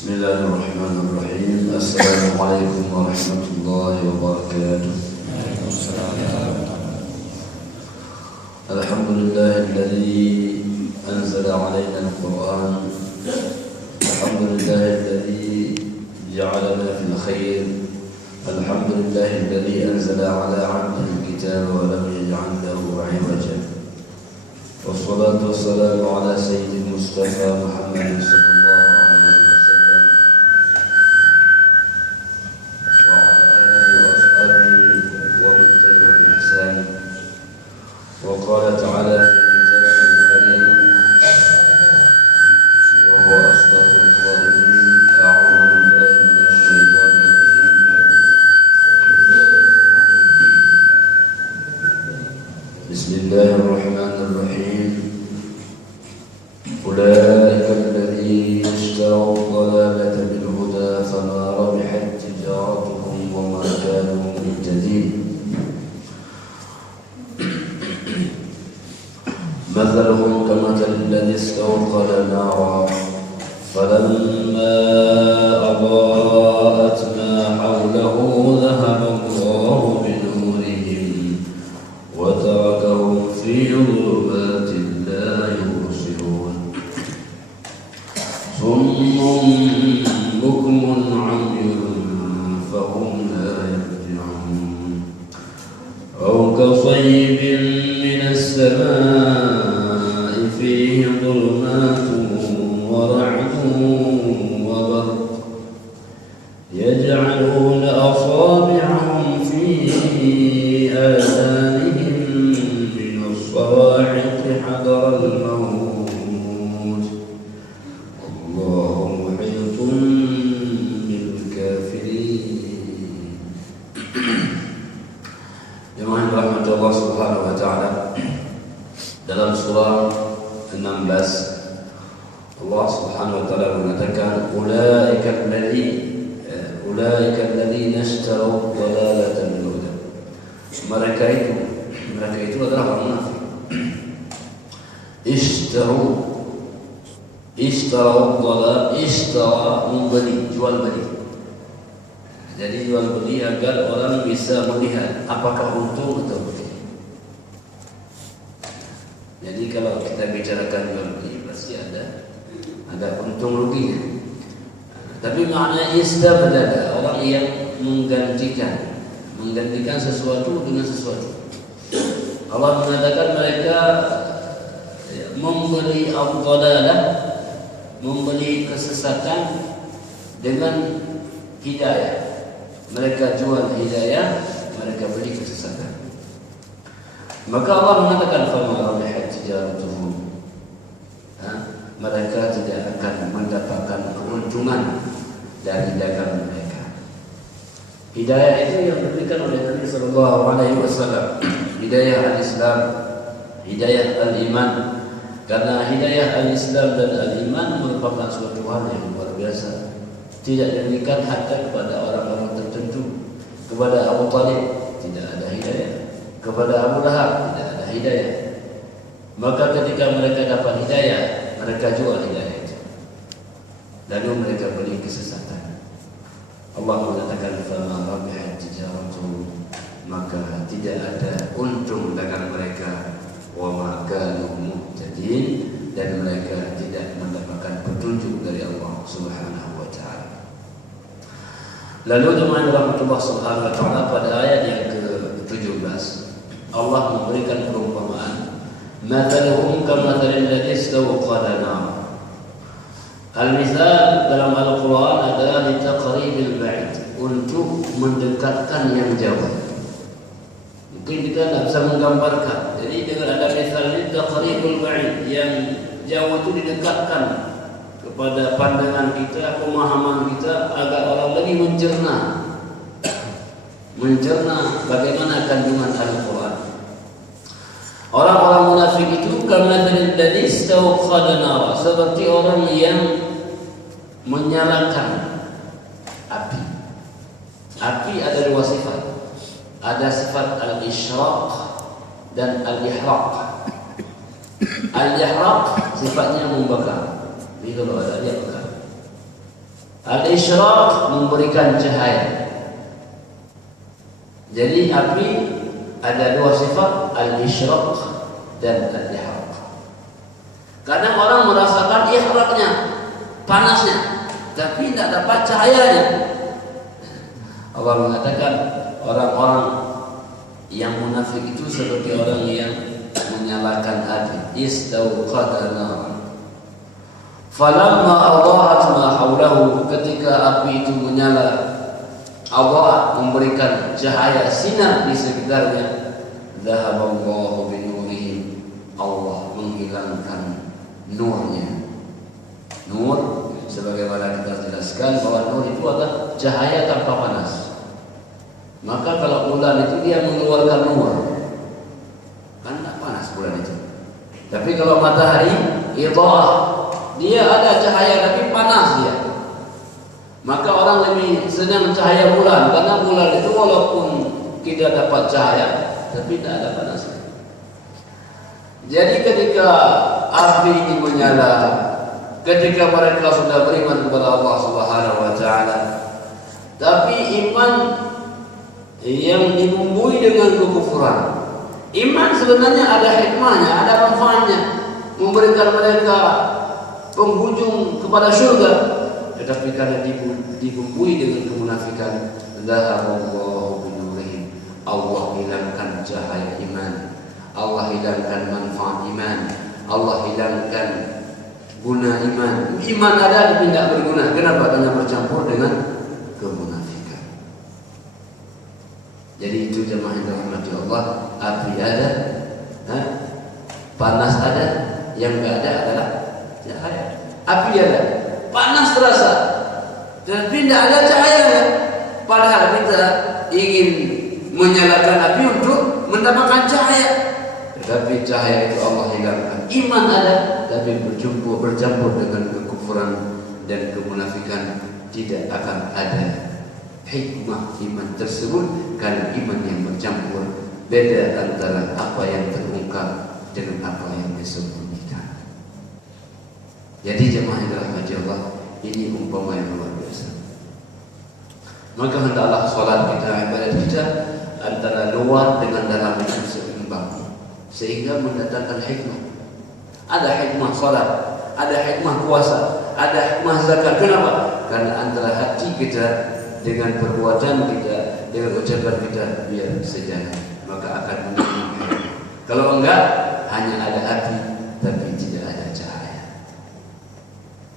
Bismillahirrahmanirrahim. Assalamualaikum warahmatullahi wabarakatuh. Alhamdulillahilladzi anzala 'alaina al-Qur'an. Alhamdulillahilladzi ja'alana fil khair. Alhamdulillahilladzi anzala 'ala 'abdihi al-kitaba wa lam yaj'al lahu 'iwaja. Wassalatu wassalamu 'ala sayyidil Mustafa Muhammadin sallallahu alaihi wasallam. وقال تعالى في كتابه الكريم وهو أصدق القائلين أعوذ بالله من الشيطان الرجيم بسم الله الرحمن الرحيم أولئك الذين اشتروا الضلالة بالهدى فما ربحت تجارتهم وما كانوا مهتدين مثلهم كمثل الذي استوقد نارا فلما أضاءت ما حوله ذهب الله بنورهم وتركهم في ظلمات لا يبصرون صم بكم عمي فهم لا يرجعون أو كصيب من السماء فيه ظلمات ورعد وبرق يجعلون أصابعهم في آذانهم من الصواعق حذر الموت والله محيط بالكافرين. Jemaah rahmat Allah Subhanahu wa taala, dalam surah 16 Allah Subhanahu wa taala mengatakan ulaika alladzina ishtaraw dhalalata bil huda. Mereka itu adalah orang munafik. Ishtara membeli, jual beli. Jadi jual beli agar orang bisa melihat apakah untung atau rugi. Jadi kalau kita bicarakan jual beli pasti ada untung ruginya. Tapi makna istabdala, orang yang menggantikan sesuatu dengan sesuatu. Allah mengatakan mereka membeli ad-dhalalah, membeli kesesatan dengan hidayah. Mereka jual hidayah, mereka beli kesesatan. Maka Allah mengatakan fama rabihat tijaratuhum. Mereka tidak akan mendapatkan keuntungan dari dagangan mereka. Hidayah itu yang diberikan oleh Nabi sallallahu alaihi wasallam, hidayah al-Islam, hidayah al-iman. Karena hidayah al-Islam dan al-iman merupakan suatu hal yang luar biasa. Tidak diberikan hatta kepada orang-orang tertentu. Kepada Abu Talib tidak ada hidayah, kepada Abu Lahab tidak ada hidayah. Maka ketika mereka dapat hidayah, mereka jual hidayah itu, lalu mereka beli kesesatan. Allah mengatakan fama rabihat tijaratuhum, maka tidak ada untung dagang mereka, wa ma kanu muhtadin, dan mereka tidak mendapatkan petunjuk dari Allah Subhanahu wa taala. Lalu dengan rahmatullah Subhanahu wa taala pada ayat yang ke-17 Allah memberikan perumpamaan mathaluhum kamathalil ladzi istawqada nar. Al-misal dalam Al-Quran adalah litaqribil ba'id, untuk mendekatkan yang jauh. Mungkin kita tidak bisa menggambarkan. Jadi dengan ada misal litaqribul ba'id, yang jauh itu didekatkan kepada pandangan kita, pemahaman kita, agar orang lagi mencerna bagaimana kandungan Al-Quran. Orang-orang munafik itu kamathalil ladzi istawqada nara, seperti orang yang menyalakan api. Api ada dua sifat. Ada sifat al-isyraq dan al-ihraq. Al-ihraq sifatnya membakar. Jadi kalau ada dia bakar. Al-isyraq memberikan cahaya. Jadi api ada dua sifat, al-isyraq dan al-ihraq. Kadang orang merasakan ihraqnya, panasnya, tapi tidak dapat cahayanya. Allah mengatakan orang-orang yang munafik itu seperti orang yang menyalakan api. Istauqada nar. Falamma adha'at ma hawlahu, ketika api itu menyala, Allah memberikan cahaya sinar di sekitarnya. Dhahaballahu binurihim, Allah menghilangkan nurnya. Nur, sebagaimana kita jelaskan bahwa nur itu adalah cahaya tanpa panas. Maka kalau bulan itu dia mengeluarkan nur, kan tak panas bulan itu. Tapi kalau matahari, idha'ah, dia ada cahaya tapi panas dia. Maka orang lebih senang cahaya bulan, karena bulan itu walaupun tidak dapat cahaya tapi tidak ada panasnya. Jadi ketika api ini menyala, ketika mereka sudah beriman kepada Allah Subhanahu wa taala, tapi iman yang dibumbui dengan kekufuran. Iman sebenarnya ada hikmahnya, ada manfaatnya, memberikan mereka penghujung kepada syurga, tetapi karena dibumbui dengan kemunafikan, dhahaballahu binurihim, Allah hilangkan cahaya iman, Allah hilangkan manfaat iman, Allah hilangkan guna iman. Iman ada tapi tidak berguna. Kenapa? Karena bercampur dengan kemunafikan. Jadi itu jemaah yang dirahmati Allah, api ada, panas ada, yang tidak ada adalah cahaya. Api ada, panas terasa, tapi tidak ada cahaya. Padahal kita ingin menyalakan api untuk mendapatkan cahaya, tetapi cahaya itu Allah hilangkan. Iman ada, tapi bercampur dengan kekufuran dan kemunafikan, tidak akan ada hikmah iman tersebut, karena iman yang bercampur beda antara apa yang terungkap dengan apa yang disembunyikan. Jadi jemaah yang dirahmati Allah, ini umpama yang luar biasa. Maka hendaklah solat kita, ibadat kita antara luar dengan dalam itu seimbang, sehingga mendatangkan hikmah. Ada hikmah solat, ada hikmah puasa, ada hikmah zakat. Kenapa? Karena antara hati kita dengan perbuatan kita, dengan ucapan kita biar sejalan, maka akan menjadi. Kalau enggak, hanya ada hati tapi tidak ada cahaya.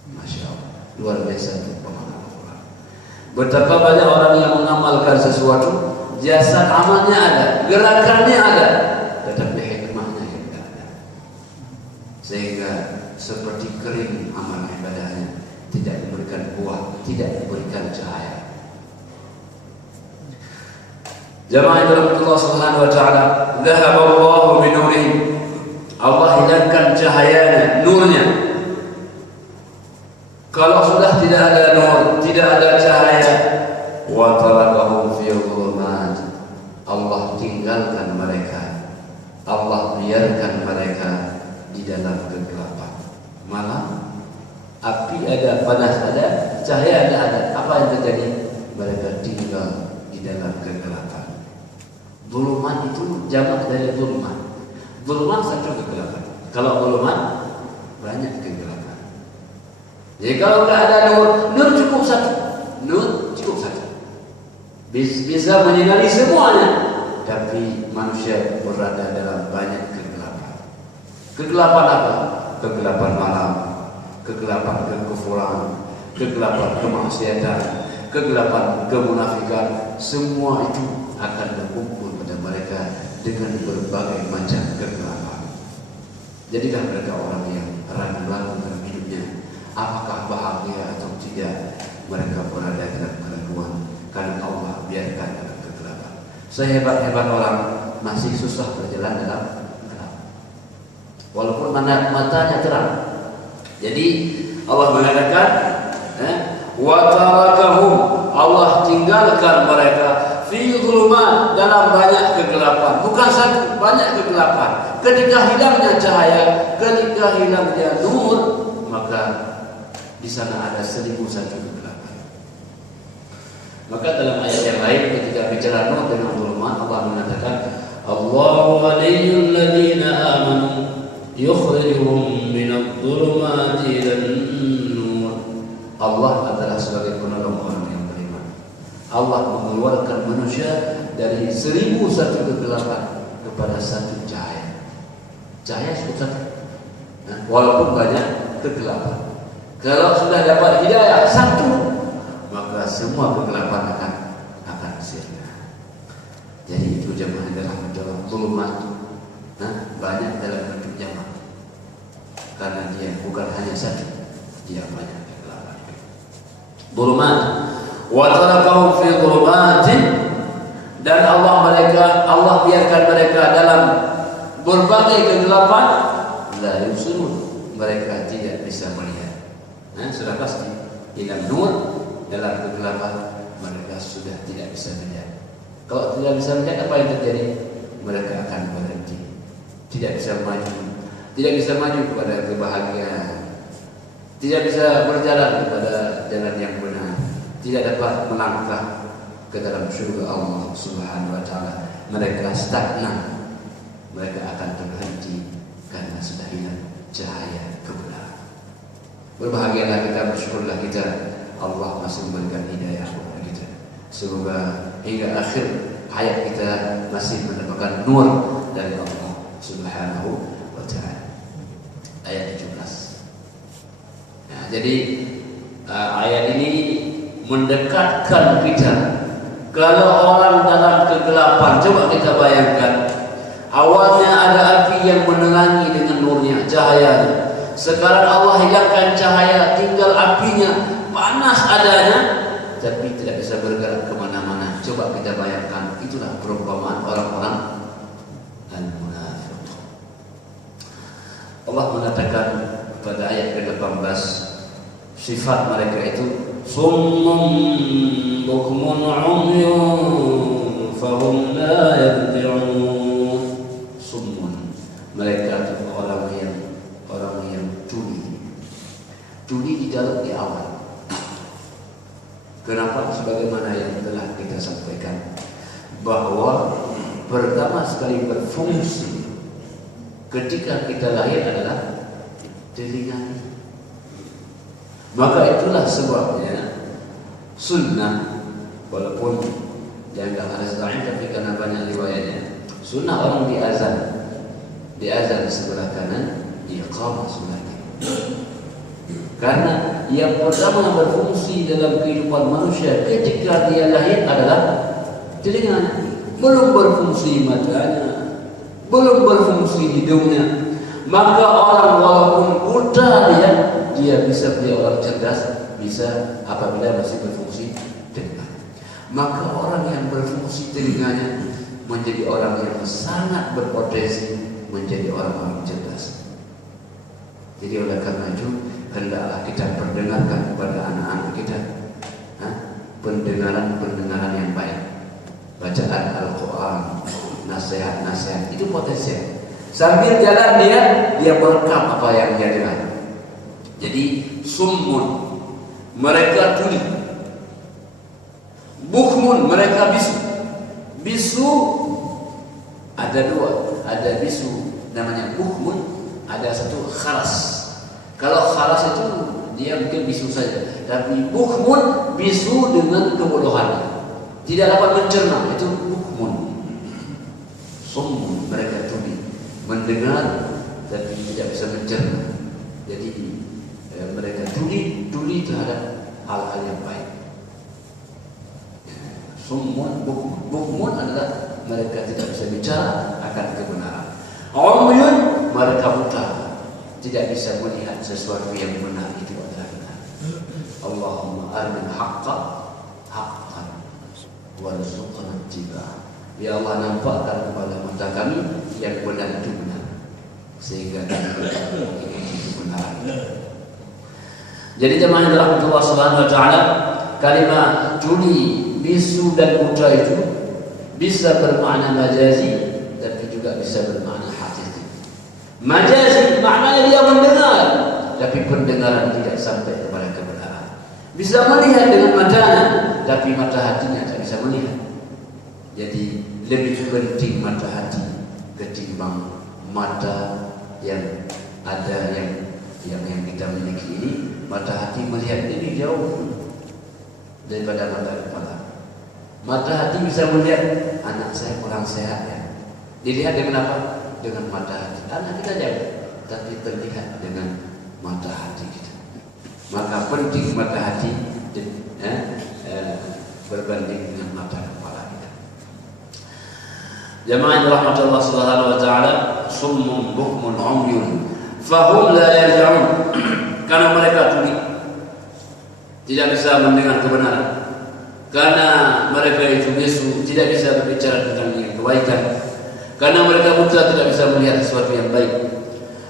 Masya Allah, luar biasa untuk pemahaman Allah. Betapa banyak orang yang mengamalkan sesuatu, jasad amalnya ada, gerakannya ada, tetapi hikmahnya yang tidak ada, sehingga seperti kering amal ibadahnya, tidak diberikan buah, tidak diberikan cahaya. Jamaah yang dirahmati Allah Subhanahu wa taala, dhahaballahu binurihim, Allah hilangkan cahayanya, nurnya. Kalau sudah tidak ada nur, tidak ada cahaya, wa tarakahum fi dhulumat, Allah tinggalkan mereka, Allah biarkan mereka di dalam kegelapan. Malah api ada, panas ada, cahaya ada. Apa yang terjadi? Mereka tinggal di dalam kegelapan. Zulumat itu jamak dari zulmat. Zulmat satu kegelapan. Kalau zulumat banyak kegelapan. Jadi kalau tidak ada nur, nur cukup satu. Nur cukup satu. Bisa menyinari semuanya. Tapi manusia berada dalam banyak kegelapan. Kegelapan apa? Kegelapan malam, kegelapan kekufuran, kegelapan kemaksiatan, kegelapan kemunafikan. Semua itu akan berkumpul pada mereka dengan berbagai macam kegelapan. Jadilah mereka orang yang ragu-ragu dalam hidupnya, apakah bahagia atau tidak. Mereka berada dalam keraguan karena Allah biarkan dalam kegelapan. Sehebat-hebat orang masih susah berjalan dalam gelap, walaupun matanya terang. Jadi Allah mengatakan, wa tarakahum, Allah tinggalkan mereka fi dhulumat, dalam banyak kegelapan. Bukan satu, banyak kegelapan. Ketika hilangnya cahaya, ketika hilangnya nur, maka di sana ada 1001 kegelapan. Maka dalam ayat yang lain ketika bicara Nuh dengan zulumat, Allah mengatakan Allahu waliyyul ladzina amanu yukhrijuhum minadh dhulumati ilan nur. Allah adalah sebagai penolong orang yang beriman. Allah mengeluarkan manusia dari 1001 kegelapan kepada satu cahaya. Cahaya satu. Nah, walaupun banyak kegelapan. Kalau sudah dapat hidayah satu, maka semua kegelapan akan sirna. Jadi itu jemaah adalah menjawab zulumat. Nah, banyak dalam bentuk jamaah. Karena dia bukan hanya satu, dia banyak kegelapan. Zulumat. Wa tarakahum fi zulumatin, dan Allah biarkan mereka dalam berbagai kegelapan, la yusirun, mereka tidak bisa melihat. Nah, sudah pasti dalam nur, dalam kegelapan mereka sudah tidak bisa melihat. Kalau tidak bisa melihat, apa yang terjadi? Mereka akan berhenti, tidak bisa maju kepada kebahagiaan, tidak bisa berjalan kepada jalan yang benar, tidak dapat melangkah ke dalam surga Allah Subhanahu wa taala. Mereka stagnan, mereka akan terhenti karena sudah hilang cahaya kebenaran. Berbahagialah kita, bersyukurlah kita, Allah masih memberikan hidayah kepada kita. Semoga hingga akhir hayat kita masih mendapatkan nur dari Allah Subhanahu wa taala. Ayat 17. Nah, jadi ayat ini mendekatkan kita. Kalau orang dalam kegelapan, coba kita bayangkan, awalnya ada api yang menerangi dengan nurnya, cahayanya. Sekarang Allah hilangkan cahaya, tinggal apinya, panas adanya, tapi tidak bisa bergerak kemana-mana. Coba kita bayangkan, itulah perumpamaan orang-orang al-munafiq. Allah mengatakan pada ayat ke-18, sifat mereka itu summun bukmun umyun fahum la yarji'un. Summun, mereka itu orang yang tuli di dalam di awal. Kenapa? Sebagaimana yang telah kita sampaikan, bahwa pertama sekali berfungsi ketika kita lahir adalah telinga. Maka itulah sebabnya sunnah, walaupun dianggap harus dhaif, tapi karena banyak riwayatnya, sunnah orang diazan sebelah kanan, iqamah sebelah kiri. Karena yang pertama berfungsi dalam kehidupan manusia ketika dia lahir adalah telinganya. Belum berfungsi matanya, belum berfungsi hidungnya. Maka orang walaupun buta dia bisa menjadi orang cerdas, bisa apabila masih berfungsi telinga. Maka orang yang berfungsi telinganya menjadi orang yang sangat berpotensi menjadi orang-orang cerdas. Jadi oleh karena itu, hendaklah kita perdengarkan kepada anak-anak kita pendengaran yang baik, bacaan Al-Quran, nasihat-nasihat, itu potensial. Sambil jalan dia merekam apa yang dia dengar. Jadi summun, mereka tuli. Bukmun, mereka bisu. Bisu ada dua, ada bisu namanya bukmun, ada satu kharas. Kalau kharas itu dia mungkin bisu saja, tapi bukmun bisu dengan kebodohan, tidak dapat mencerna, itu bukmun. Summun, mereka tuli, mendengar tapi tidak bisa mencerna. Jadi mereka tuli terhadap hal-hal yang baik. Summun, bukmun adalah mereka tidak bisa bicara akan kebenaran. Umyun, mereka buta, tidak bisa melihat sesuatu yang benar itu adalah benar. Allahumma arinal haqqa haqqan warzuqna ittiba'ah. Ya Allah, nampakkan kepada mata kami yang benar itu benar, sehingga kami mengikuti kebenaran. Jadi jemaah yang dirahmati Allah Subhanahu wa taala, kalimat tuli, bisu dan buta itu bisa bermakna majazi, tapi juga bisa bermakna hakiki. Majazi maknanya dia mendengar, tapi pendengaran tidak sampai kepada kebenaran. Bisa melihat dengan matanya, tapi mata hatinya tak bisa melihat. Jadi lebih penting mata hati ketimbang mata yang ada yang kita miliki ini. Mata hati melihat ini jauh daripada mata kepala. Mata hati bisa melihat anak saya kurang sehat ya. Dilihat dengan apa? Dengan mata hati. Anak kita jauh, tapi terlihat dengan mata hati kita. Maka penting mata hati berbanding dengan mata kepala kita. Jamaah yang dirahmati Allah Subhanahu wa taala, summun bukmun umyun fahum la yarji'un. Karena mereka tuli, tidak bisa mendengar kebenaran. Karena mereka itu bisu, tidak bisa berbicara tentang kebaikan. Karena mereka buta, tidak bisa melihat sesuatu yang baik.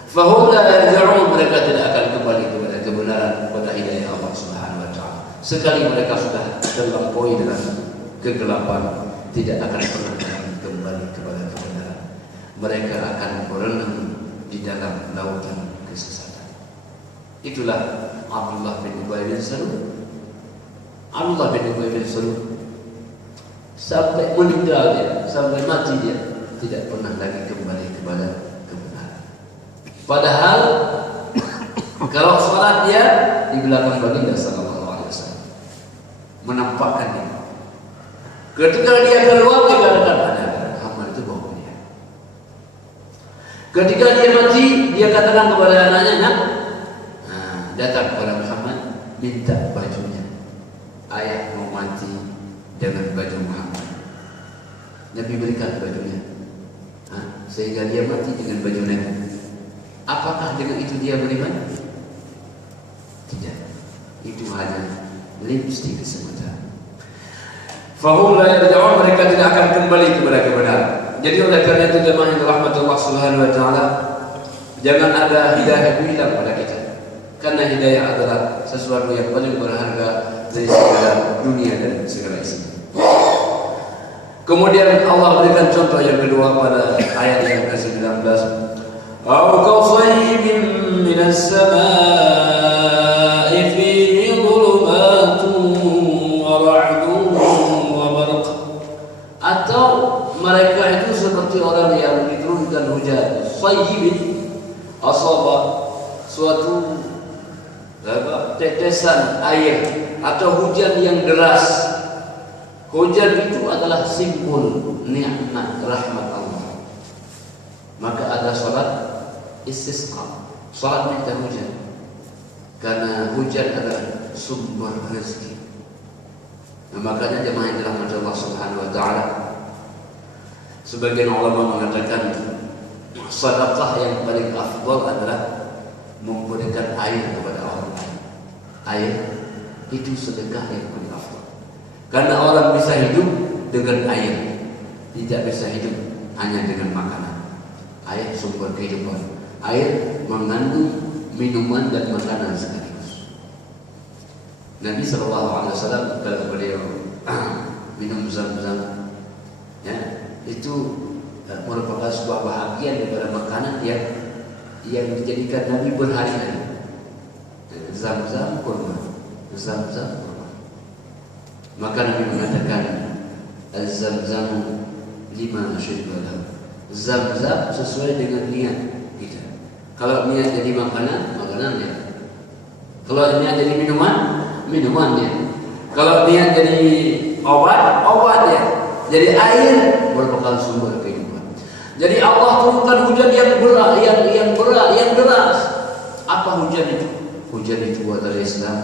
Fahum la yarji'un, mereka tidak akan kembali kepada kebenaran, kepada hidayah Allah Subhanahu wa taala. Sekali mereka sudah terlampaui dengan kegelapan, tidak akan pernah kembali kepada kebenaran. Mereka akan berenang di dalam lautan kesesatan. Itulah Abdullah bin Ubay bin Salul. Abdullah bin Ubay bin Salul sampai meninggal dia, sampai mati dia, tidak pernah lagi kembali kepada kebenaran. Padahal kalau sholat dia di belakang baginda sallallahu alaihi wasallam, menampakkannya. Ketika dia keluar, dia katakan ada hamba itu bawa dia. Ketika dia mati, dia katakan kepada anaknya, datang kepada Muhammad, minta bajunya. Ayah mau mati dengan baju Muhammad. Nabi berikan bajunya, sehingga dia mati dengan baju Nabi. Apakah dengan itu dia beriman? Tidak. Itu hanya lipstik semata. Fahum la yarji'un, mereka tidak akan kembali kepada kebenaran. Jadi oleh karena itu jemaah yang dirahmati Allah Subhanahu wa taala, jangan ada hidayah hilang pada kita. Karena hidayah adalah sesuatu yang paling berharga dari segala dunia dan segala isinya. Kemudian Allah berikan contoh yang kedua pada ayat yang ke-19. Aw kasayyibin minas samaa'i fihi dhulumatun wa ra'dun wa barq. Atau mereka itu seperti orang yang diturunkan hujan. Sayyibin asaba, suatu tetesan air atau hujan yang deras. Hujan itu adalah simbol nikmat rahmat Allah. Maka ada salat istisqa, salat minta hujan. Karena hujan adalah sumber rezeki. Makanya jemaah yang dirahmati Allah Subhanahu wa taala, sebagian ulama mengatakan sedekah yang paling afdal adalah memberikan air kepada orang lain. Air itu sedekah yang paling afdal. Karena orang bisa hidup dengan air, tidak bisa hidup hanya dengan makanan. Air sumber kehidupan. Air mengandung minuman dan makanan sekaligus. Nabi SAW kalau beliau minum zam-zam, ya, itu merupakan sebuah bahagian daripada makanan yang dijadikan Nabi berhari-hari. Zam-zam kurma, zam-zam kurma. Maka Nabi mengatakan az-zamzam lima syirbalah. Zam-zam sesuai dengan niat kita. Kalau niat jadi makanan, makanannya. Kalau niat jadi minuman, minumannya. Kalau niat jadi obat, obatnya. Jadi air merupakan sumber kehidupan. Jadi Allah turunkan hujan yang berat, yang deras. Apa hujan itu? Hujan itu adalah Islam.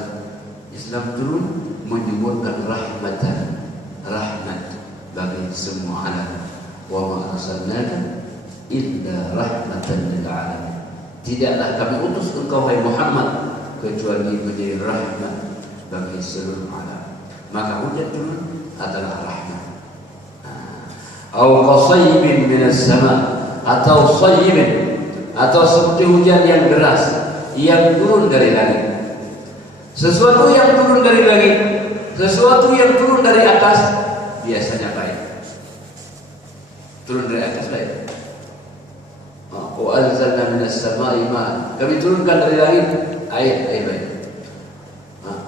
Islam turun menyuburkan rahmatan, rahmat bagi semua alam. Wa ma arsalnaka illa rahmatan lil alamin. Tidaklah kami utus engkau wahai Muhammad kecuali menjadi rahmat bagi seluruh alam. Maka hujan turun adalah rahmat. Aw qasaybin minas sama, atau sayyibin, atau seperti hujan yang deras yang turun dari langit. Sesuatu yang turun dari langit, sesuatu yang turun dari atas biasanya baik. Turun dari atas baik. Wa anzalna minas samaa'i ma'an. Kami turunkan dari langit air baik.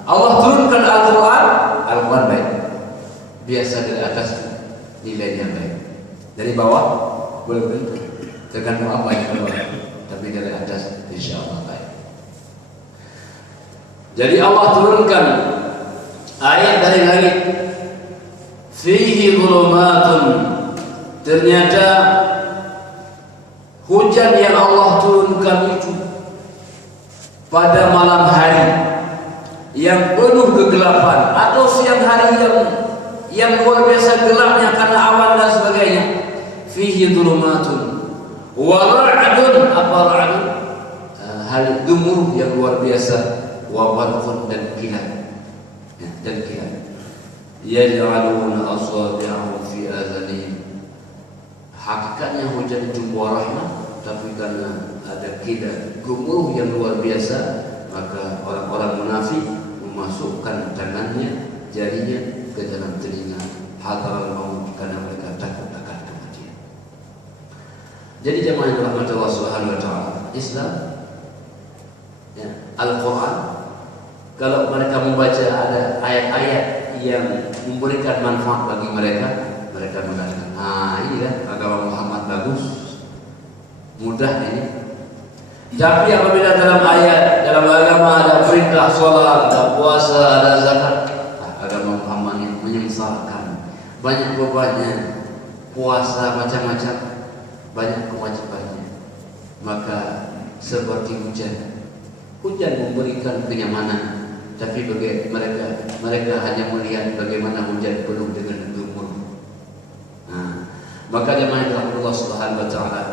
Allah turunkan Al-Quran lakukan baik. Biasa dari atas nilainya baik. Dari bawah belum tentu. Tergantung apa yang keluar. Tapi dari atas insya Allah baik. Jadi Allah turunkan ayat dari langit. Fihi dhulumatun. Ternyata hujan yang Allah turunkan itu pada malam hari yang penuh kegelapan atau siang hari yang luar biasa gelapnya karena awan dan sebagainya. Fihi dhulumatun wa ra'dun. Apa ra'dun? Hal gemuruh yang luar biasa. Wa barqun dan kilat. Dan kilat. Yaj'aluna asabi'ahum fi adhanihim. Hakikatnya hujan itu buah rahmat, tapi karena ada kilat gemuruh yang luar biasa, maka orang-orang munafik memasukkan tangannya, jarinya ke dalam telinga hadral maut karena mereka takut akan kematian. Jadi jemaah yang dirahmati Allah Subhanahu wa taala, Islam ya, Al-Qur'an, kalau mereka membaca ada ayat-ayat yang memberikan manfaat bagi mereka, mereka mengatakan, ini kan agama Muhammad bagus, mudah ini. Tapi apabila dalam ayat, dalam agama ada perintah sholat, ada puasa, ada zakat, agama Muhammad yang menyengsarakan, banyak bebannya, puasa macam-macam, banyak kewajibannya. Maka seperti hujan memberikan kenyamanan. Tapi bagi mereka hanya melihat bagaimana hujan penuh dengan gemuruh. Maka jemaah Allah Subhanahu wa taala,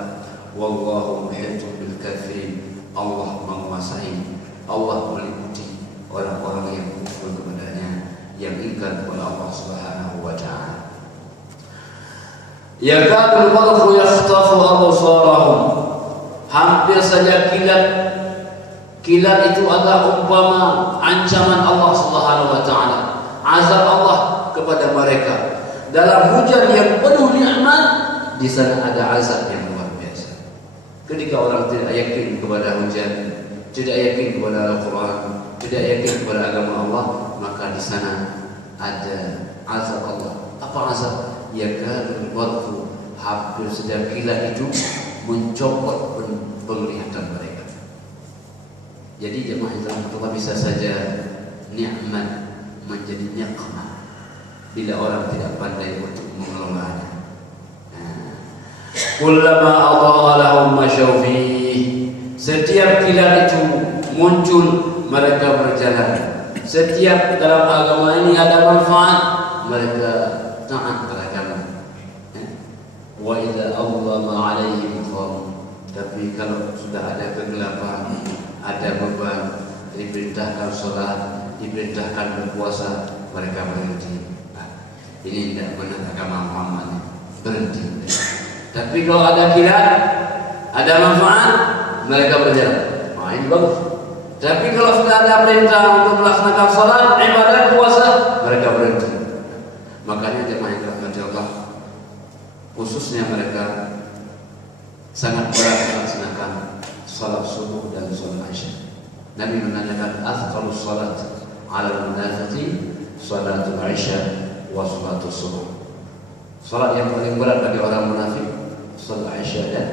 wallahu muhitun bil kafirin. Allah menguasai, Allah meliputi orang-orang yang kufur kepadanya, yang ingkar kepada Allah Subhanahu wa taala. Yakadul barqu yakhtafu absarahum. Hampir saja kilat itu adalah umpama ancaman Allah Subhanahu wa taala, azab Allah kepada mereka. Dalam hujan yang penuh nikmat, di sana ada azab yang luar biasa. Ketika orang tidak yakin kepada hujan, tidak yakin kepada Al-Qur'an, tidak yakin kepada agama Allah, maka di sana ada azab Allah. Apa azab? Yakadul barqu, hampir saja kilat itu mencopot penglihatan mereka. Jadi jemaah yang Allah, bisa saja nikmat menjadi niqmah bila orang tidak pandai untuk mengelolanya. Kullama adha'a lahum masyaw fihi. Setiap kilat itu muncul, mereka berjalan. Setiap dalam agama ini ada manfaat, mereka taat beragama. Wa idza awlama 'alaihim qam. Tapi kalau sudah ada kegelapan, ada beban, diperintahkan sholat, diperintahkan berpuasa, mereka berhenti. Ini tidak benar agama Muhammad, berhenti. Tapi kalau ada kilat, ada manfaat, mereka berjalan. Ini bagus. Tapi kalau sudah ada perintah untuk melaksanakan sholat, ibadah, puasa, mereka berhenti. Makanya jemaah yang dirahmati Allah, khususnya mereka sangat berat melaksanakan salat subuh dan salat isya. Nabi mengatakan athqalus salat 'ala al-munafiqin salatul isya wa salatus subuh. Salat yang paling berat bagi orang munafik salat isya dan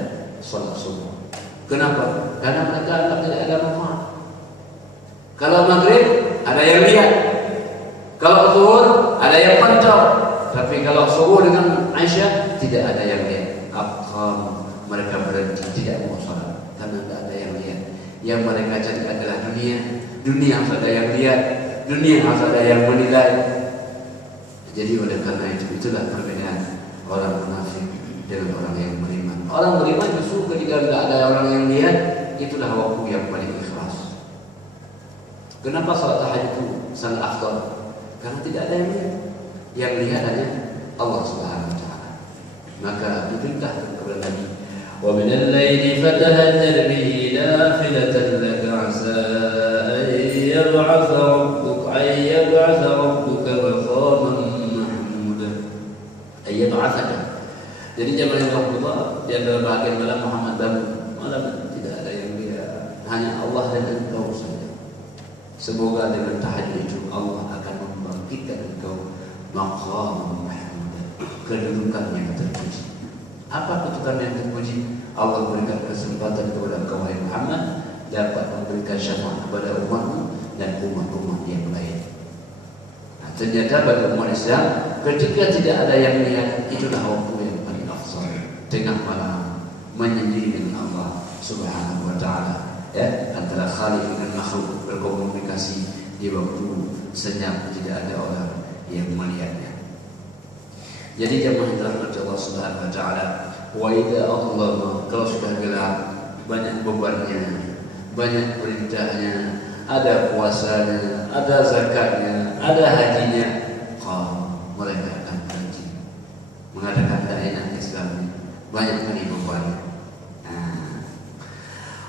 salat subuh. Kenapa? Karena mereka anggap tidak ada manfaat. Kalau maghrib ada yang lihat, kalau zuhur ada yang pantau, tapi kalau subuh dengan isya tidak ada yang lihat. Mereka berhenti, tidak mau salat karena tidak ada yang lihat. Yang mereka cari adalah dunia. Dunia harus ada yang lihat, dunia harus ada yang menilai. Jadi oleh karena itulah perbedaan orang munafik dengan orang yang beriman. Orang beriman justru ketika tidak ada orang yang lihat, itulah waktu yang paling ikhlas. Kenapa salat tahajud itu sangat afdal? Karena tidak ada yang lihat. Yang lihat hanya Allah Subhanahu wa taala. Maka diperintahkan kepada Nabi, ومن الليل فتهجد به نافلة لك عسى أن يبعث ربك مقاما محمودا. أن يبعثك. Jadi zaman yang Rasulullah di antara bahagian malam Muhammad bangun malam tidak ada yang lihat, hanya Allah dan engkau saja. Semoga dengan tahajud itu Allah akan membangkitkan engkau maqam mahmud, kedudukan yang terpuji. Apa kedudukan yang terpuji? Allah berikan kesempatan kepada engkau wahai Muhammad dapat memberikan syafaat kepada umatmu dan umat-umat yang lain. Nah, ternyata bagi umat Islam ketika tidak ada yang melihat, itulah waktu yang paling afdal, tengah malam menyendiri dengan Allah Subhanahu wa taala, ya, antara khaliq dengan makhluk berkomunikasi di waktu senyap, tidak ada orang yang melihatnya. Jadi jemaah yang dirahmati Allah Subhanahu wa taala, wa idza Allah, kalau sudah gelap, banyak bebannya, banyak perintahnya, ada puasanya, ada zakatnya, ada hajinya, mereka akan berhenti mengadakan dakwah Islam. Banyak kali bebannya.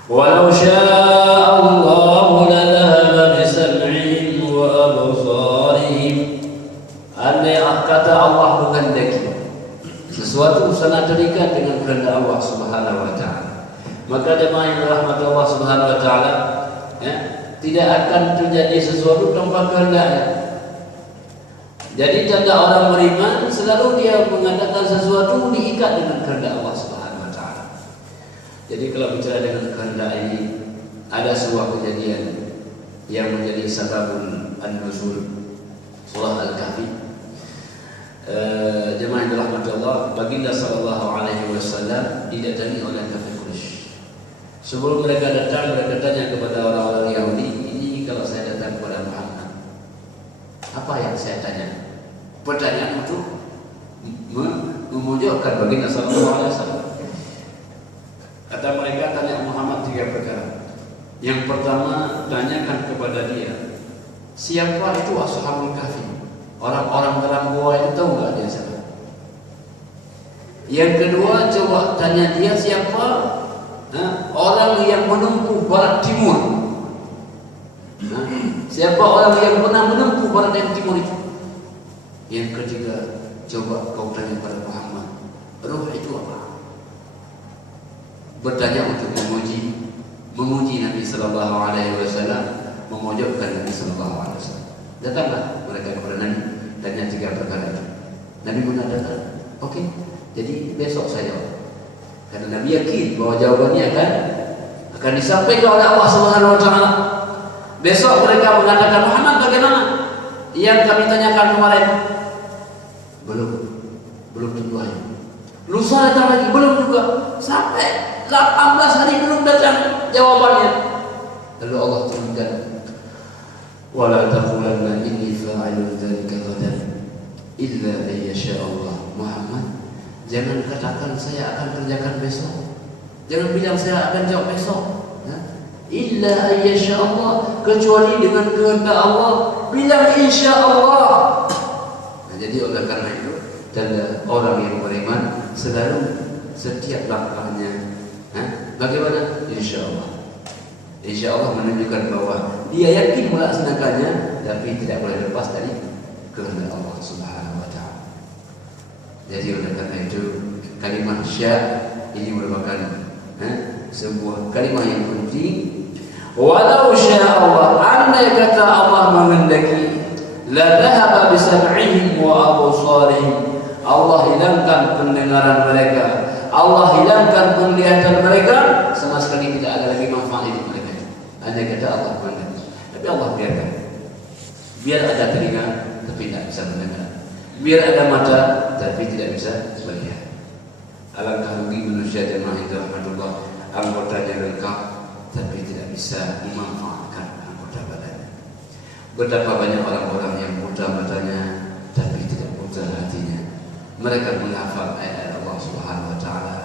Walau syaa Allah la dhahaba bi sam'ihim wa absarihim. Andai kata Allah menghendaki sesuatu sangat terikat dengan kehendak Allah Subhanahu wa taala, maka jemaah yang dirahmati Allah Subhanahu wa taala, ya, tidak akan terjadi sesuatu tanpa kehendaknya. Jadi tanda orang beriman selalu dia mengadakan sesuatu diikat dengan kehendak Allah Subhanahu wa taala. Jadi kalau bicara dengan kehendak ini, ada sebuah kejadian yang menjadi sababul an-nuzul surah Al-Kahfi. Jemaah yang dirahmati Allah, baginda sallallahu alaihi wasallam didatangi oleh kafir Quraisy. Sebelum mereka datang, mereka tanya kepada orang-orang Yahudi, ini kalau saya datang kepada Muhammad, apa yang saya tanya? Pertanyaan untuk memojokkan baginda sallallahu alaihi wasallam. Kata mereka, tanya Muhammad 3 perkara. Yang pertama, tanyakan kepada dia, siapa itu Ashabul Kahfi? Orang-orang dalam gua itu tahu nggak dia siapa? Yang kedua, coba tanya dia siapa orang yang menempuh barat timur. Siapa orang yang pernah menempuh barat dan timur itu? Yang ketiga, coba kau tanya kepada Muhammad, ruh itu apa? Bertanya untuk memuji Nabi Sallallahu Alaihi Wasallam, memojokkan Nabi Sallallahu Alaihi Wasallam. Datanglah mereka kepada Nabi, tanya 3 perkara itu. Nabi mengatakan, oke, jadi besok saya jawab. Karena Nabi yakin bahwa jawabannya akan disampaikan oleh Allah Subhanahu Wa Taala. Besok mereka mengatakan, Muhammad bagaimana? Yang kami tanyakan kemarin, belum tentu hari. Lusa datang lagi, belum juga. Sampai 18 hari belum datang jawabannya. Lalu Allah turunkan, wala taqulanna inni fa'ilun dzalika ghadan illa an yasha Allah. Muhammad, jangan katakan saya akan kerjakan besok. Jangan bilang saya akan jawab besok. Illa an yasha Allah, kecuali dengan kehendak Allah. Bilang insya Allah. Nah, jadi oleh karena itu, tanda orang yang beriman selalu setiap langkahnya bagaimana? Insya Allah. Insya Allah menunjukkan bahwa dia yakin melaksanakannya, tapi tidak boleh lepas dari kehendak Allah Subhanahu Wa Taala. Jadi oleh karena itu, kalimat sya' ini merupakan sebuah kalimat yang penting. Walau sya' Allah, andai kata Allah menghendaki, la dhahaba bi sam'ihim wa absarihim, Allah hilangkan pendengaran mereka, Allah hilangkan penglihatan mereka, sama sekali tidak ada lagi manfaat hidup mereka. Andai kata Allah menghendaki, tapi Allah biarkan. Biar ada telinga tapi tidak bisa mendengar, biar ada mata tapi tidak bisa melihat. Alangkah rugi manusia jemaah yang dirahmatullah, anggotanya lengkap tapi tidak bisa memanfaatkan anggota badannya. Betapa banyak orang-orang yang buta matanya tapi tidak buta hatinya. Mereka menghafal ayat Allah Subhanahu Wa Taala.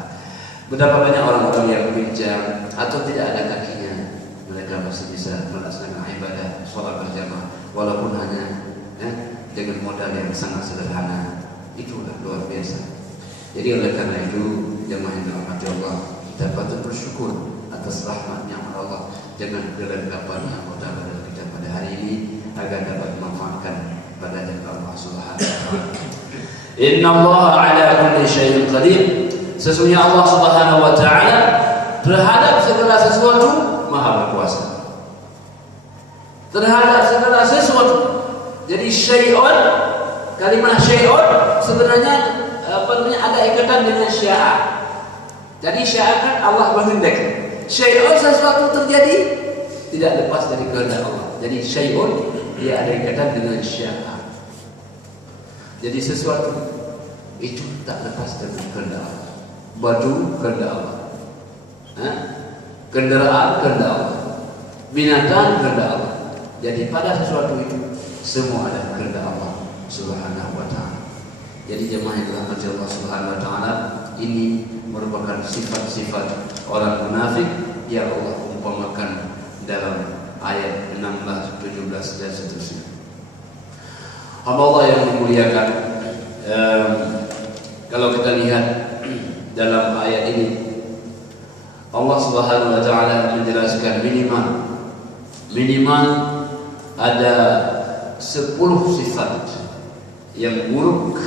Betapa banyak orang-orang yang pincang atau tidak ada kakinya, mereka masih bisa melaksanakan ibadah sholat berjamaah walaupun hanya dengan modal yang sangat sederhana. Itulah luar biasa. Jadi oleh karena itu, jemaah yang dirahmati Allah, kita patut bersyukur atas rahmatnya Allah dengan kelengkapan anggota badan kita pada hari ini agar dapat memanfaatkan badan Allah Subhanahu Wa Taala. Inna Allah ala kulli syai'in qadir. Sesungguhnya Allah Subhanahu Wa Taala terhadap segala sesuatu maha berkuasa. Terhadap segala sesuatu. Jadi syai'un, Kalimat syai'un sebenarnya ada ikatan dengan syaa. Jadi syaa kan Allah menghendaki. Syai'un sesuatu terjadi tidak lepas dari kehendak Allah. Jadi syai'un dia ada ikatan dengan syaa. Jadi sesuatu itu tak lepas dari kehendak Allah. Batu kehendak Allah. Kendaraan kehendak Allah. Binatang kehendak Allah. Jadi pada sesuatu itu semua ada kehendak Allah Subhanahu wa ta'ala. Jadi jemaah yang dirahmati Allah Subhanahu wa ta'ala, ini merupakan sifat-sifat orang munafik yang Allah umpamakan dalam ayat 16, 17 dan seterusnya. Hamba Allah yang dimuliakan, kalau kita lihat dalam ayat ini, Allah Subhanahu wa ta'ala menjelaskan minimal ada 10 sifat yang buruk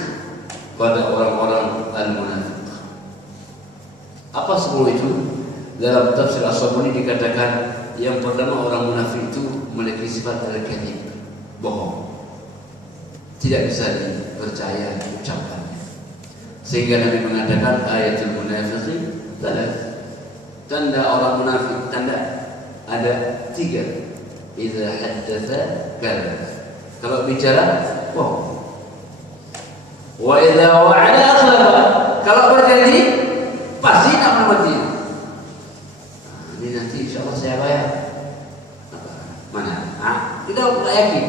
pada orang-orang al-munafik. Apa 10 itu? Dalam tafsir As-Sabuni dikatakan yang pertama, orang munafik itu memiliki sifat al-kadhib, bohong. Tidak bisa dipercaya ucapannya. Sehingga Nabi mengatakan ayatul munafiqin thalath. Tanda orang munafik, tanda ada 3. Idza haddatsa kadzdzaba. Kalau bicara bohong. Wa idza wa'ada akhlafa. Kalau berjanji pasti tak menepati. Ini nanti insyaallah saya bayar. Mana? Kita tak yakin.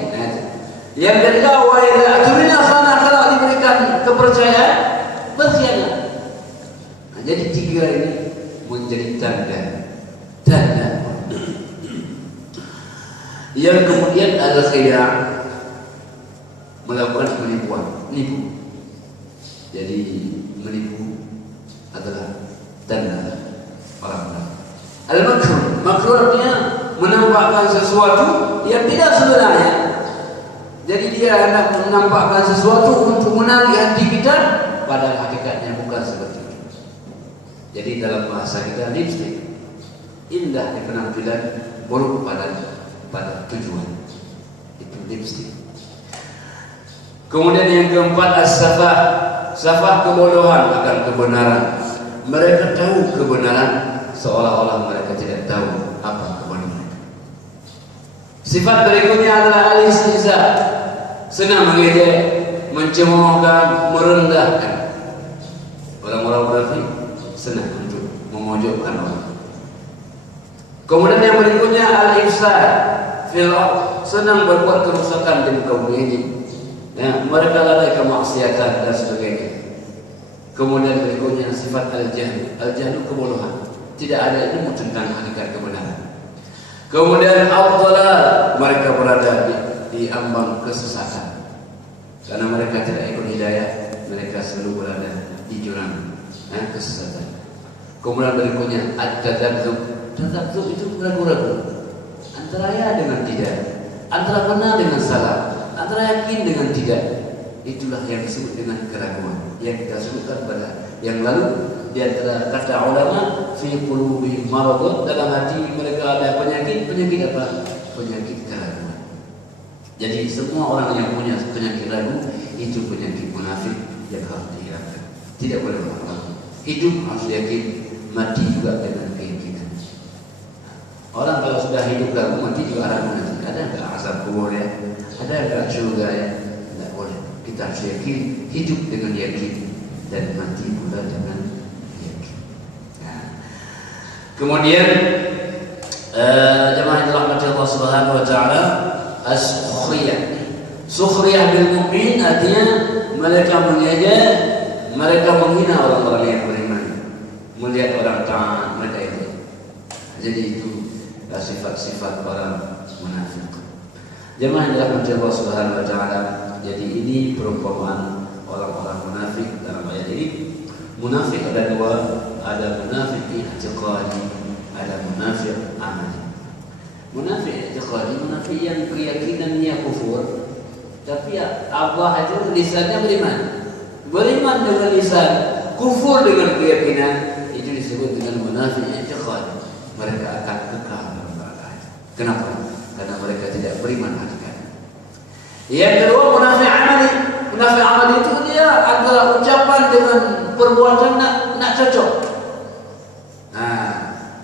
Yang kedua, wa idza aturina khana, kalau diberikan kepercayaan berkhianat. Jadi 3 ini menjadi tanda. Yang kemudian al-khida', melakukan penipuan, nipu. Jadi menipu adalah tanda orang munafik. Al-makru artinya menampakkan sesuatu yang tidak sebenarnya. Jadi dia hendak menampakkan sesuatu untuk menarik hati kita, padahal hakikatnya bukan seperti itu. Jadi dalam bahasa kita, lipstick indah di penampilan, buruk pada tujuan. Itu lipstick. Kemudian yang keempat, as-safah. Safah, kebodohan akan kebenaran. Mereka tahu kebenaran seolah-olah mereka tidak tahu apa kebenaran. Sifat berikutnya adalah al-istihza. Senang mengejek, mencemoohkan, merendahkan. Orang-orang munafik senang untuk memojokkan orang. Kemudian yang berikutnya al-ifsad fil ardh. Senang berbuat kerusakan di muka bumi ini. Ya, mereka lalai kemaksiatan dan sebagainya. Kemudian berikutnya sifat al-jahl. Al-jahl kebodohan. Tidak ada ilmu tentang hakikat kebenaran. Kemudian al-dhalal, mereka berada di ambang kesesatan. Karena mereka tidak ikut hidayah, mereka selalu berada di jurang kesesatan. Kemudian berikutnya at-tadzabzub. Tadzabzub itu ragu-ragu antara ya dengan tidak, antara benar dengan salah, antara yakin dengan tidak. Itulah yang disebut dengan keraguan yang kita sebutkan pada yang lalu. Di antara kata ulama, fi qulubihim maradun, dalam hati mereka ada penyakit apa? Penyakit keraguan. Jadi semua orang yang punya penyakit ragu itu penyakit munafik yang harus dihilangkan. Tidak boleh ragu. Hidup harus yakin, mati juga dengan keyakinan. Orang kalau sudah hidup ragu, mati juga ragu nanti. Ada enggak azab kubur ya? Ada enggak surga ya? Tidak boleh. Kita harus yakin, hidup dengan yakin, dan mati pula dengan yakin. Nah. Kemudian jemaah yang dirahmati Allah Subhanahu wa taala, as-sukhriyah. Sukhriyah bil mu'min artinya mereka mengejek, mereka menghina orang-orang yang beriman. Melihat orang taat, mereka itu. Jadi itu sifat-sifat orang munafik. Jemaah yang dirahmati Allah Subhanahu wa taala, jadi ini perumpamaan orang-orang munafik dalam ayat ini. Munafik ada 2, ada munafik i'tiqadi, ada munafik amali. Munafik i'tiqadi, munafik yang keyakinannya kufur, tapi Allah itu lisannya beriman. Beriman dengan lisan, kufur dengan keyakinan, itu disebut dengan munafik i'tiqadi. Mereka akan kekal dalam neraka. Kenapa? Karena mereka tidak beriman hakikat. Yang kedua munafik amali. Munafik amal itu dia ada ucapan dengan perbuatan nak cocok. Nah,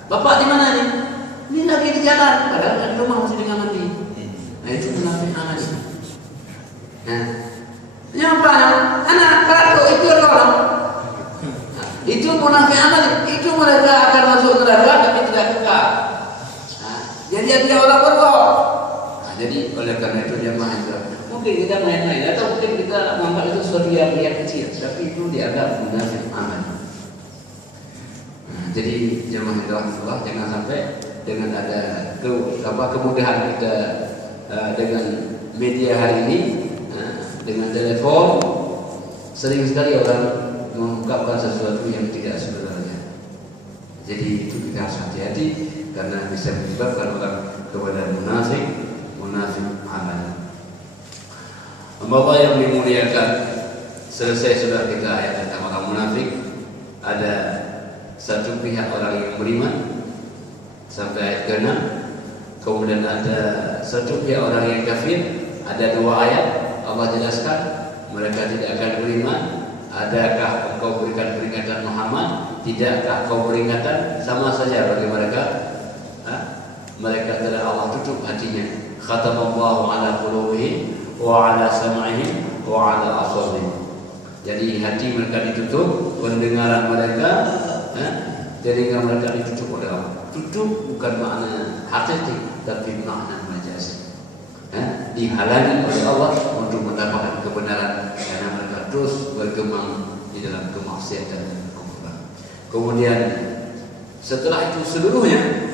bapak di mana nih? Ini lagi di jalan, padahal kan rumah masih dengan mandi. Nah, itu munafik amal. Nah, ini apa? Anak kalau itu orang. Itu munafik amal. Itu mereka akan masuk neraka tapi tidak kekal. Nah, jadi dia orang berbohong. Nah, jadi oleh karena itu dia mahasiswa. Mungkin kita main-main atau mungkin kita menganggap itu sesuatu yang kecil, tapi itu dianggap munafik amal. Nah, jadi jemaah Allah jangan sampai dengan ada kemudahan kita dengan media hari ini, dengan telepon, sering sekali orang mengungkapkan sesuatu yang tidak sebenarnya. Jadi itu kita harus hati-hati karena bisa menyebabkan orang kepada munafik amal. Allah yang dimuliakan, selesai sudah kita ayat tentang orang munafik. Ada satu pihak orang yang beriman sampai ayat ke-6. Kemudian ada satu pihak orang yang kafir. Ada 2 ayat Allah jelaskan mereka tidak akan beriman. Adakah engkau berikan peringatan Muhammad? Tidakkah kau peringatan? Sama saja bagi mereka. Mereka telah Allah tutup hatinya. Khatamallahu ala qulubihim wa ala sam'ihim wa ala absarihim. Jadi hati mereka ditutup, pendengaran mereka, telinga mereka ditutup oleh Allah. Tutup bukan makna hakiki, tapi makna majazi. Dihalangi oleh Allah untuk mendapatkan kebenaran karena mereka terus bergemang di dalam kemaksiatan dan kekufuran. Kemudian setelah itu seluruhnya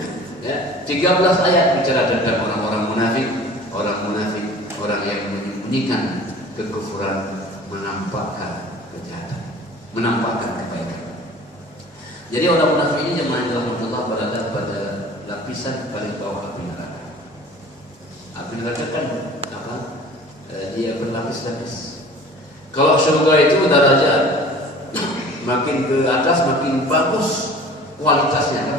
13 ayat bicara tentang orang-orang munafik, orang yang menyembunyikan kekufuran, menampakkan kejahatan, menampakkan kebaikan. Jadi orang munafik ini jemaah Allah berada pada lapisan paling bawah api neraka. Api neraka kan dia berlapis-lapis. Kalau surga itu derajat, makin ke atas makin bagus kualitasnya,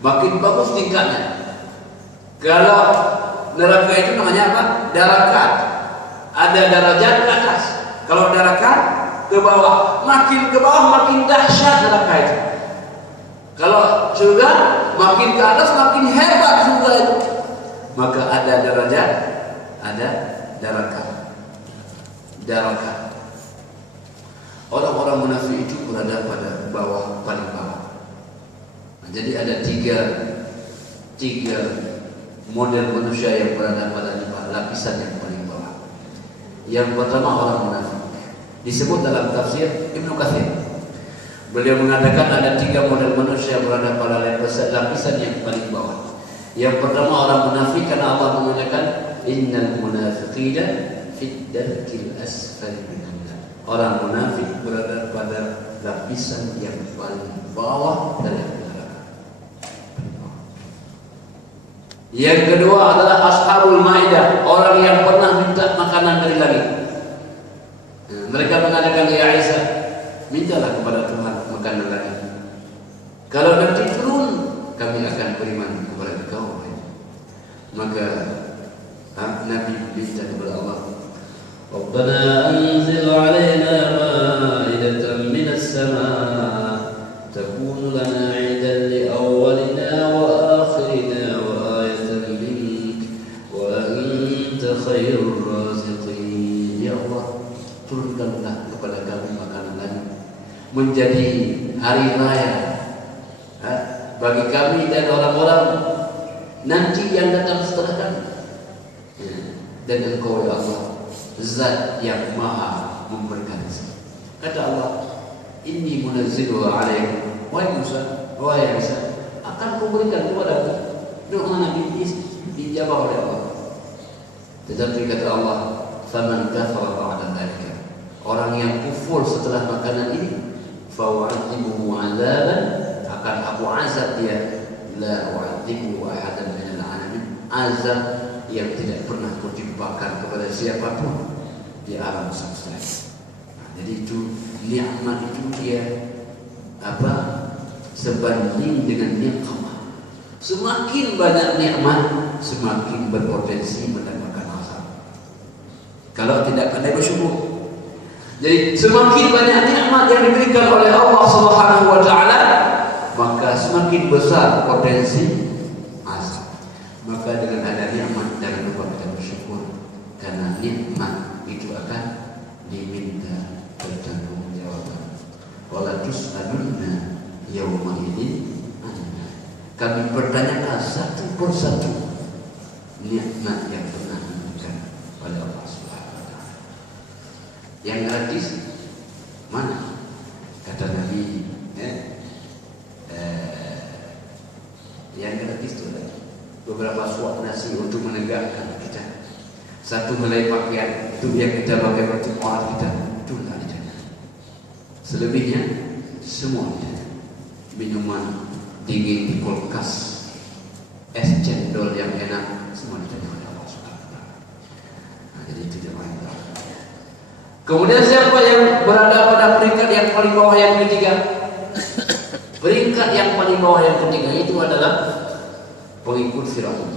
makin bagus tingkatnya. Kalau neraka itu namanya apa? Darakat. Ada derajat ke atas. Kalau darakat ke bawah, makin ke bawah makin dahsyat neraka itu. Kalau surga makin ke atas makin hebat surga itu. Maka ada derajat, ada darakat. Orang-orang munafik itu berada pada bawah, paling bawah. Jadi ada tiga model manusia yang berada pada lapisan yang paling bawah. Yang pertama orang munafik. Disebut dalam tafsir Ibnu Katsir. Beliau mengatakan ada 3 model manusia berada pada lapisan yang paling bawah. Yang pertama orang munafik, karena Allah mengatakan innal munafiqina fid darkil asfali minan nar. Orang munafik berada pada lapisan yang paling bawah dari neraka. Yang kedua adalah ashabul maidah, orang yang pernah minta makanan dari langit. Mereka mengatakan, ya Aisyah, mintalah kepada Tuhan makanan langit. Kalau nanti turun, kami akan beriman kepada engkau. Maka Nabi minta kepada Allah, Rabbana anzil alaina ma'idatan minas sama' takunu lana 'idan li awwalina wa akhirina wa ayatan mink wa anta khairur raziqin. Ya Allah, turunkanlah kepada kami makanan langit menjadi hari raya bagi kami dan orang-orang nanti yang datang setelah kami. Dan engkau ya Allah, zat yang maha memberkati. Kata Allah, inni munazziluha alaikum, wahai Musa, wahai Isa, akan kuberikan kepadamu. Doa Nabi dijawab oleh Allah. Tetapi kata Allah, faman kafara ba'da dzalika, orang yang kufur setelah makanan ini, fa'u'adzibuhu 'adzaban, akan aku azab dia, la u'adzibu ahadan minal 'alamin, azab yang tidak pernah kutimpakan kepada siapapun di alam semesta. Jadi itu nikmat itu dia sebanding dengan nikmat. Semakin banyak nikmat, semakin berpotensi mendapatkan azab. Kalau tidak pandai bersyukur. Jadi semakin banyak nikmat yang diberikan oleh Allah Subhanahu wa taala, maka semakin besar potensi azab. Maka dengan ada nikmat jangan lupa kita bersyukur, karena nikmat itu akan diminta pertanggungjawaban. Wala tus'alunna yauma idzin. Kami pertanyakan satu persatu nikmat yang pernah diberikan oleh Allah Subhanahu wa taala. Yang gratis mana? Kata Nabi, yang gratis itu beberapa suap nasi untuk menegakkan kita. Satu helai pakaian itu yang kita pakai untuk orang kita, itulah di sana. Selebihnya semua di sana. Minuman dingin di kulkas, es cendol yang enak, semua di sana oleh Allah Subhanahu wa taala. Nah, jadi itu jemaah. Kemudian siapa yang berada pada peringkat yang paling bawah yang ketiga? Peringkat yang paling bawah yang ketiga itu adalah pengikut Firaun.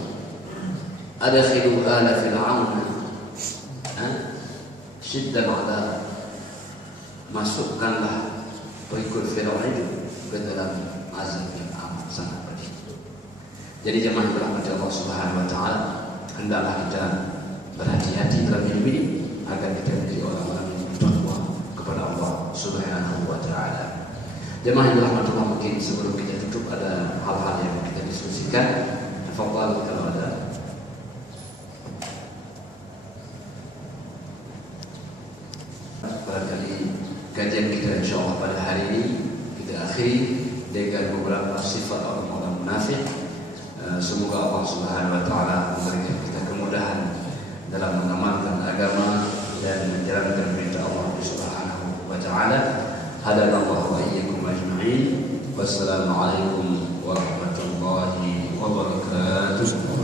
Adkhilu ala Fir'aun syiddan ala, masukkanlah pengikut Firaun itu ke dalam azab yang amat sangat pedih. Jadi jemaah dirahmati Allah Subhanahu wa taala, hendaklah kita berhati-hati dalam hidup ini agar kita menjadi orang-orang yang bertakwa kepada Allah Subhanahu wa taala. Jemaah yang dirahmati Allah, mungkin sebelum kita tutup ada hal-hal yang kita diskusikan. Tafadhal kalau ada. Barangkali kajian kita insyaallah pada hari ini kita akhiri dengan beberapa sifat orang-orang munafik. Semoga Allah Subhanahu wa taala memberikan kita kemudahan dalam mengamalkan agama dan menjalankan perintah Allah Subhanahu wa taala. Hadanallahu wa iyyakum ajma'in. Wassalamualaikum warahmatullahi wabarakatuh.